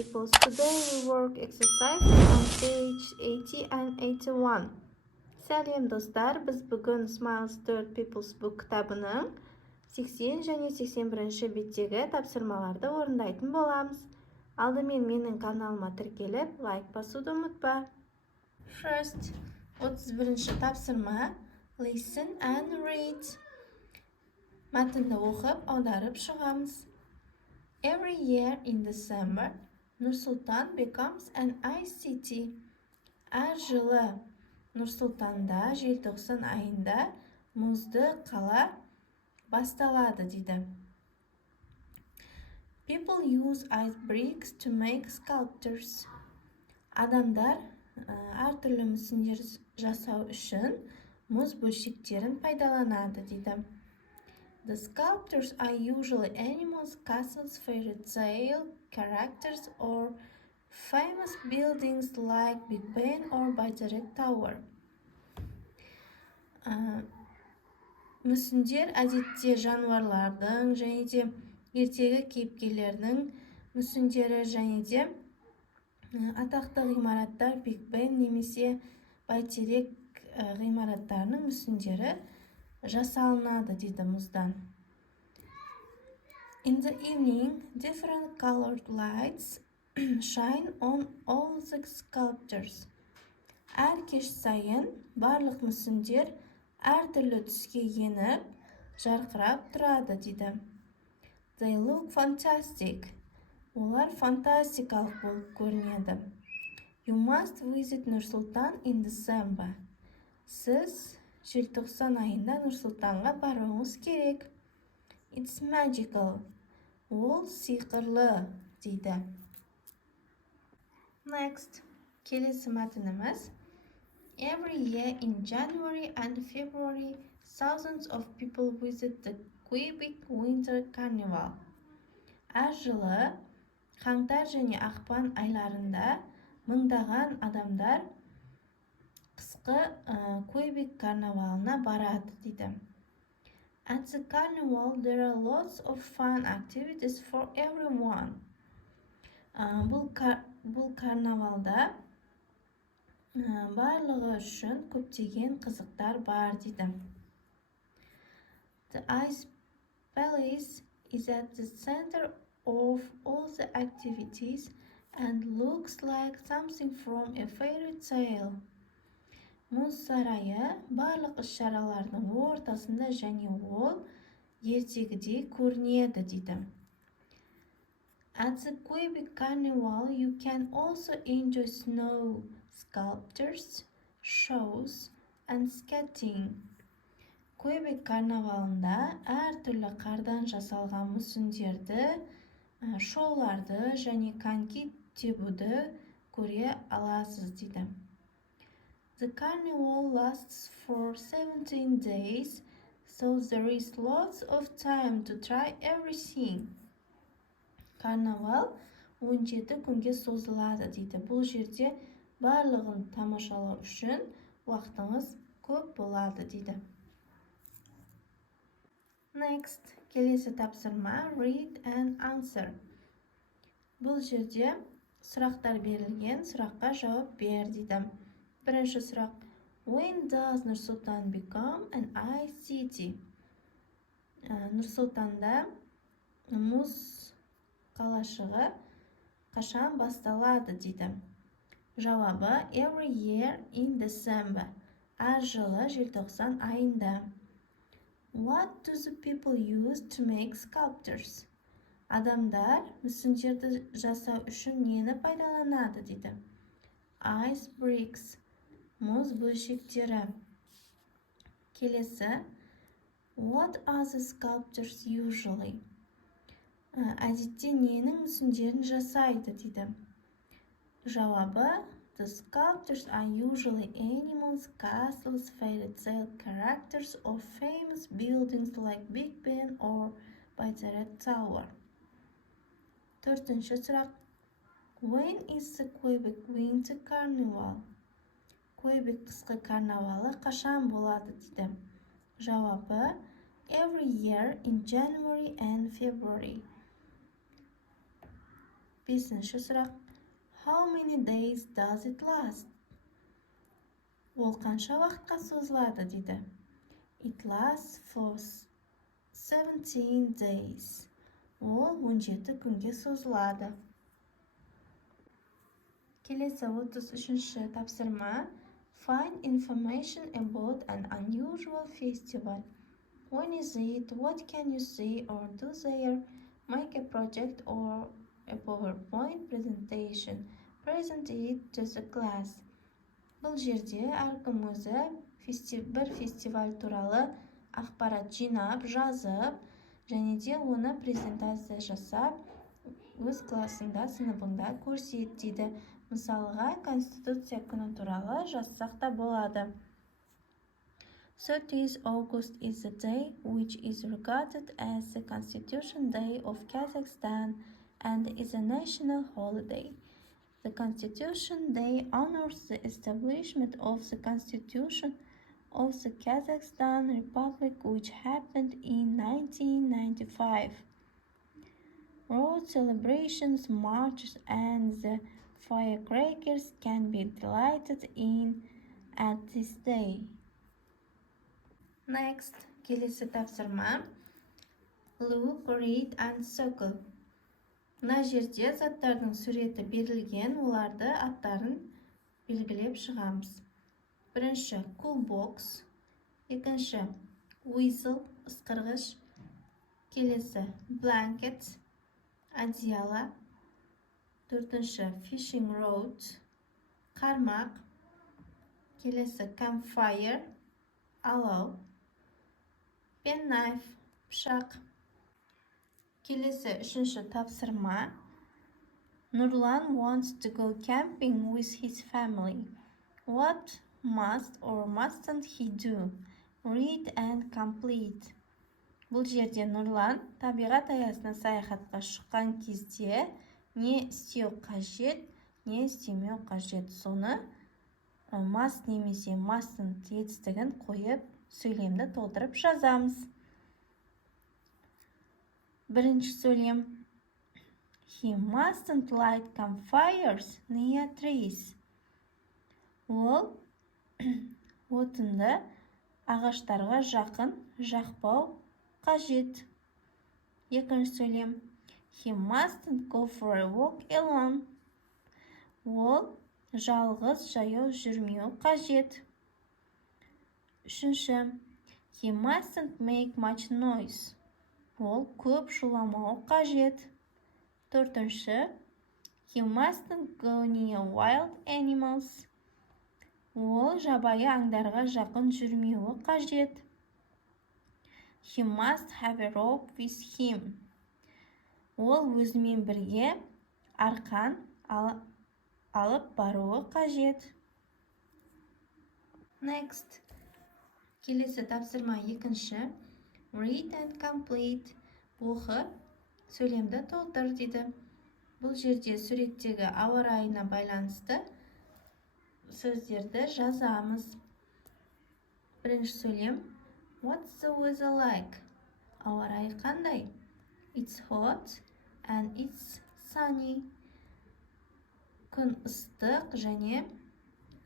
peoples. Today we work exercise on page 80 and 81. Сәлем достар, біз бүгін Smiles Third People's Book кітабының 80 және 81 беттегі тапсырмаларды орындайтын боламыз. Алдымен менің каналыма тіркеліп, лайк басуды ұмытпа. First, 31 тапсырма, listen and read. Мәтінді оқып, аударып шығамыз. Every year in December, Нұр-Сұлтан becomes an ICT. Әр жылы Нұр-Сұлтанда желтоқсан айында мұзды қала басталады дейді. People use ice bricks to make sculptures. Адамдар әртүрлі мүсіндер жасау үшін мұз бөлшектерін пайдаланады дейді. The sculptures are usually animals, castles, fairy tale characters, or famous buildings like Big Ben or Direct Tower. Мүсіндер әдетте жануарлардың және де ертегі кейіпкерлердің мүсіндері және де атақты ғимараттар Big Ben немесе бәйтерек ғимараттарының мүсіндері жасалынады дейді мұздан. In the evening, different colored lights shine on all the sculptures. Әр кеш сайын барлық мүсіндер әртүрлі түске еніп, жарқырап тұрады дейді. They look fantastic. Олар фантастикалық болып көрінеді. You must visit Нұр-Сұлтан in December. Сіз желтоқсан айында Нұр-Сұлтанға баруыңыз керек. It's magical. Ол сиқырлы дейді. Next, келесі мәтініміз. Every year in January and February, thousands of people visit the Quebec Winter Carnival. Әр жылы қаңтар және ақпан айларында мыңдаған адамдар қысқы Quebec карнавалына барады дейді. At the carnival, there are lots of fun activities for everyone. Бұл карнавалда барлығы үшін көптеген қызықтар бар дейді. The ice palace is at the center of all the activities and looks like something from a fairy tale. Мұз сарайы барлық іс-шаралардың ортасында және ол ертегідей көрінеді дейді. At the Quebec Carnival, you can also enjoy snow sculptures, shows, and skating. Quebec карнавалында әртүрлі қардан жасалған мүсіндерді, шоуларды және коньки тебуді көре аласыз дейді. The carnival lasts for 17 days, so there is lots of time to try everything. Карнавал 17 күнге созылады дейді. Бұл жерде барлығын тамашалау үшін уақытыңыз көп болады дейді. Next, келесі тапсырма read and answer. Бұл жерде сұрақтар берілген, сұраққа жауап бер дейді. Бірінші сұрақ. When does Нұр-Сұлтан become an ICT? Нұр-Сұлтанда мұз қалашығы қашан басталады дейді. Жауабы every year in December. Әр жылы желтоқсан айында. What do the people use to make sculptures? Адамдар мүсіндерді жасау үшін нені пайдаланады дейді. Ice bricks. Мұз бөлшектері. Келесі. What are the sculptures usually? Әдетте ненің мүсіндерін жасайды дейді. Жауабы The sculptures are usually animals, castles, fairy tale characters, or famous buildings like Big Ben or Direct Tower. Төртінші сұрақ. When is the Quebec Winter Carnival? Quebec қысқы карнавалы қашан болады дейді. Жауабы every year in January and February. Бесінші сұрақ. How many days does it last? Ол қанша уақытқа созылады дейді. It lasts for 17 days. Ол 17 күнге созылады. Келесі 33-ші тапсырма. Find information about an unusual festival. When is it? What can you say or do there? Make a project or a PowerPoint presentation. Present it to the class. Бұл жерде әркім өзі бір фестиваль туралы ақпарат жинап, жазып, және де оны презентация жасап, өз классында, сыныбында көрсет дейді. Мысалға, Конституция күні туралы жазсақ та болады. 30 August is the day which is regarded as the Constitution Day of Kazakhstan and is a national holiday. The Constitution Day honors the establishment of the Constitution of the Kazakhstan Republic, which happened in 1995. Road celebrations, marches, and the firecrackers can be delighted in at this day. Next, келесі тапсырма. Look, read, and circle. Мына жерде заттардың суреті берілген, оларды аттарын белгілеп шығамыз. Бірінші, cool box. Екінші, whistle, ысқырғыш. Келесі, blanket, одеяло. Төртінші, fishing rod, қармақ. Келесі, campfire, алау. Penknife, пышақ. Келесі үшінші тапсырма. Нұрлан wants to go camping with his family. What must or mustn't he do? Read and complete. Бұл жерде Нұрлан табиғат аясына саяхатқа шыққан кезде не істеу қажет, не істемеу қажет. Соны must немесе mustn't етістігін қойып, сөйлемді толтырып жазамыз. Бірінші сөйлем. He mustn't light campfires near trees. Ол отынды ағаштарға жақын жақпау қажет. Екінші сөйлем. He mustn't go for a walk alone. Ол жалғыз жаяу жүрмеу қажет. Үшінші. He mustn't make much noise. Ол көп шуламау қажет. Төртінші. He mustn't go near wild animals. Ол жабайы аңдарға жақын жүрмеуі қажет. He must have a rope with him. Ол өзімен бірге арқан алып баруы қажет. Next. Келесі тапсырма екінші. Read and complete. Оқы, сөйлемді толтыр дейді. Бұл жерде суреттегі ауа райына байланысты сөздерді жазамыз. Бірінші сөйлем. What's the weather like? Ауа райы қандай? It's hot and it's sunny. Күн ыстық және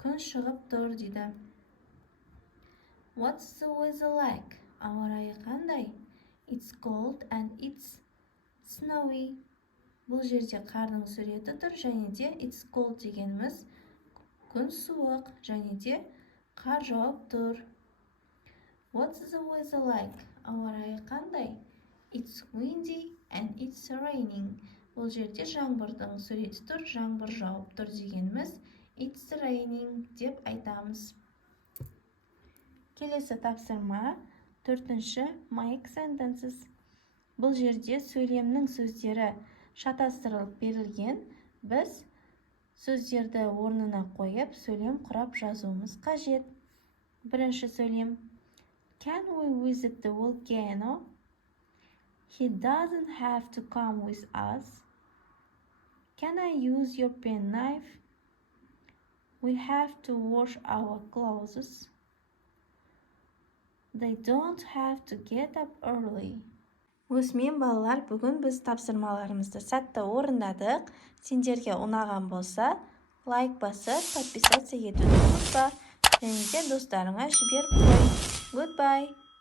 күн шығып тұр дейді. What's the weather like? Ауа райы қандай? It's cold and it's snowy. Бұл жерде қардың суреті тұр және де it's cold дегеніміз күн суық және де қар жауып тұр. What's the weather like? Ауа райы қандай? It's windy and it's raining. Бұл жерде жаңбырдың суреті тұр, жаңбыр жауып тұр дегеніміз it's raining деп айтамыз. Келесі тапсырма, төртінші, make sentences. Бұл жерде сөйлемнің сөздері шатастырылып берілген, біз сөздерді орнына қойып, сөйлем құрап жазуымыз қажет. Бірінші сөйлем. Can we visit the volcano? He doesn't have to come with us. Can I use your penknife? We have to wash our clothes. They don't have to get up early. Осымен балалар, бүгін біз тапсырмаларымызды сәтті орындадық. Сендерге ұнаған болса, лайк басып, подписация етуді ұмытпа. Және де достарыңа жіберіп қой. Goodbye!